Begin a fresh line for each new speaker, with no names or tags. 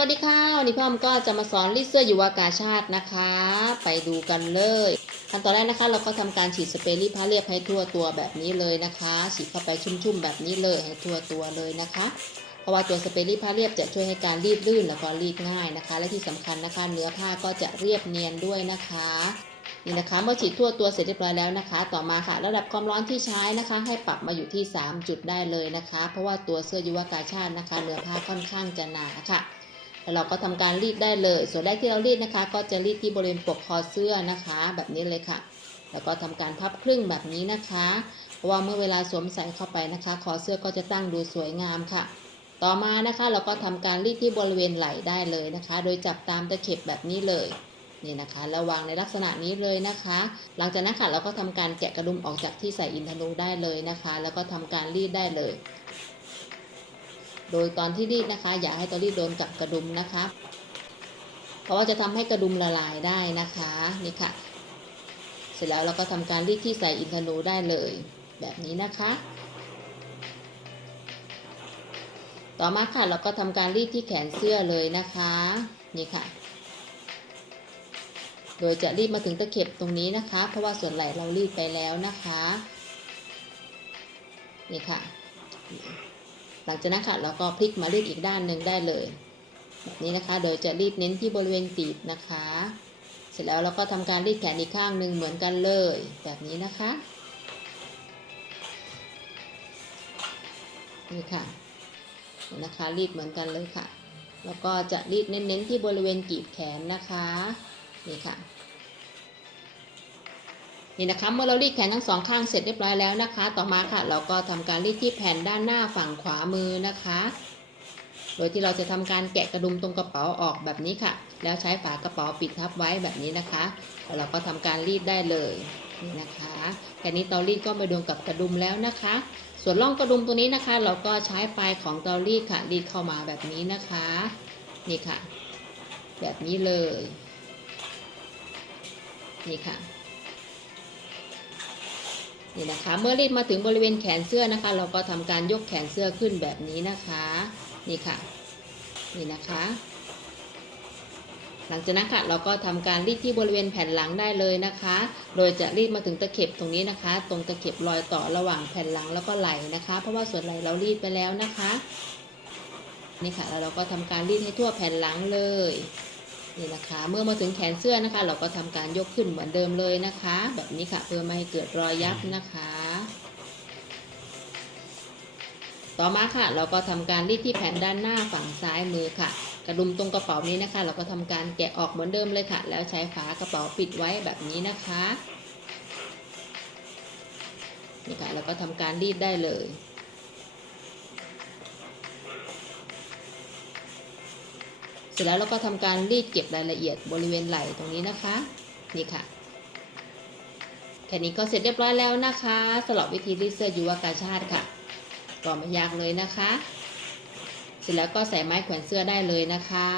วัสดีค่ะวันนี้พ่อมก็จะมาสอนรีดเสื้อยุวากาชาตินะคะ ไปดูกันเลยขั้นตอนแรกนะคะ เราก็ทำการฉีดสเปรย์รีดผ้าเรียบให้ทั่วตัวแบบนี้เลยนะคะ ฉีดเข้าไปชุ่มๆแบบนี้เลยให้ทั่วตัวเลยนะคะ เพราะว่าตัวสเปรย์รีดผ้าเรียบจะช่วยให้การรีดลื่นแล้วก็รีดง่ายนะคะ และที่สำคัญนะคะ เนื้อผ้าก็จะเรียบเนียนด้วยนะคะนี่นะคะเมื่อฉีดทั่วตัวเสร็จเรียบร้อยแล้วนะคะ ต่อมาค่ะ ระดับความร้อนที่ใช้นะคะ ให้ปรับมาอยู่ที่ 3 จุดได้เลยนะคะ เพราะว่าตัวเสื้อยุวากาชาตินะคะ เนื้อผ้าค่อนข้างจะหนาค่ะ แล้วเราก็ทำการรีดได้เลย ส่วนแรกที่เรารีดนะคะ ก็จะรีดที่บริเวณปกคอเสื้อนะคะ แบบนี้เลยค่ะ แล้วก็ทำการพับครึ่งแบบนี้นะคะเพราะว่าเมื่อเวลาสวมใส่เข้าไปนะคะ คอเสื้อก็จะตั้งดูสวยงามค่ะ ต่อมานะคะ เราก็ทำการรีดที่บริเวณไหล่ได้เลยนะคะ โดยจับตามตะเข็บแบบนี้เลยนี่นะคะแล้ววางในลักษณะนี้เลยนะคะ หลังจากนั้นค่ะเราก็ทำการแกะกระดุมออกจากที่ใส่อินทนูได้เลยนะคะ แล้วก็ทำการรีดได้เลย โดยตอนที่รีดนะคะ อย่าให้ตัวรีดโดนกับกระดุมนะคะ เพราะว่าจะทำให้กระดุมละลายได้นะคะนี่ค่ะ เสร็จแล้วเราก็ทำการรีดที่ใส่อินทนูได้เลย แบบนี้นะคะ ต่อมาค่ะเราก็ทำการรีดที่แขนเสื้อเลยนะคะนี่ค่ะโดยจะรีดมาถึงตะเข็บตรงนี้นะคะ เพราะว่าส่วนไหล่เรารีดไปแล้วนะคะ นี่ค่ะ หลังจากนั้นค่ะเราก็พลิกมารีดอีกด้านหนึ่งได้เลยแบบนี้นะคะ โดยจะรีดเน้นที่บริเวณตีบนะคะ เสร็จแล้วเราก็ทำการรีดแขนอีกข้างหนึ่งเหมือนกันเลย แบบนี้นะคะนี่ค่ะนนะคะรีดเหมือนกันเลยค่ะ แล้วก็จะรีดเน้นๆที่บริเวณกีบแขนนะคะ นี่ค่ะ นี่นะคะเมื่อเรารีดแขนทั้งสองข้างเสร็จเรียบร้อยแล้วนะคะ ต่อมาค่ะ เราก็ทำการรีดที่แผ่นด้านหน้าฝั่งขวามือนะคะ โดยที่เราจะทำการแกะกระดุมตรงกระเป๋าออกแบบนี้ค่ะ แล้วใช้ฝากระเป๋าปิดทับไว้แบบนี้นะคะแล้วเราก็ทำการรีดได้เลยนี่นะคะแค่นี้เตารีดก็มาโดนกับกระดุมแล้วนะคะ ส่วนร่องกระดุมตัวนี้นะคะ เราก็ใช้ปลายของเตารีดค่ะ รีดเข้ามาแบบนี้นะคะ นี่ค่ะ แบบนี้เลย นี่ค่ะ นี่นะคะ เมื่อรีดมาถึงบริเวณแขนเสื้อนะคะ เราก็ทำการยกแขนเสื้อขึ้นแบบนี้นะคะ นี่ค่ะ นี่นะคะ หลังจากนั้นค่ะเราก็ทำการรีดที่บริเวณแผ่นหลังได้เลยนะคะ โดยจะรีดมาถึงตะเข็บตรงนี้นะคะ ตรงตะเข็บรอยต่อระหว่างแผ่นหลังแล้วก็ไหล่นะคะ เพราะว่าส่วนไหล่เรารีดไปแล้วนะคะ นี่ค่ะแล้วเราก็ทำการรีดให้ทั่วแผ่นหลังเลย นี่นะคะ เมื่อมาถึงแขนเสื้อนะคะ เราก็ทำการยกขึ้นเหมือนเดิมเลยนะคะ แบบนี้ค่ะเพื่อไม่ให้เกิดรอยยับนะคะ ต่อมาค่ะ เราก็ทำการรีดที่แผ่นด้านหน้าฝั่งซ้ายมือค่ะ กระดุมตรงกระเป๋านี้นะคะ เราก็ทำการแกะออกเหมือนเดิมเลยค่ะ แล้วใช้ฝากระเป๋าปิดไว้แบบนี้นะคะนี่ค่ะแล้วก็ทำการรีดได้เลย เสร็จแล้วเราก็ทำการรีดเก็บรายละเอียดบริเวณไหล่ตรงนี้นะคะ นี่ค่ะแค่นี้ก็เสร็จเรียบร้อยแล้วนะคะสำหรับวิธีรีดเสื้อยุวกาชาติค่ะ ก็ไม่ยากเลยนะคะ เสร็จแล้วก็ใส่ไม้แขวนเสื้อได้เลยนะคะ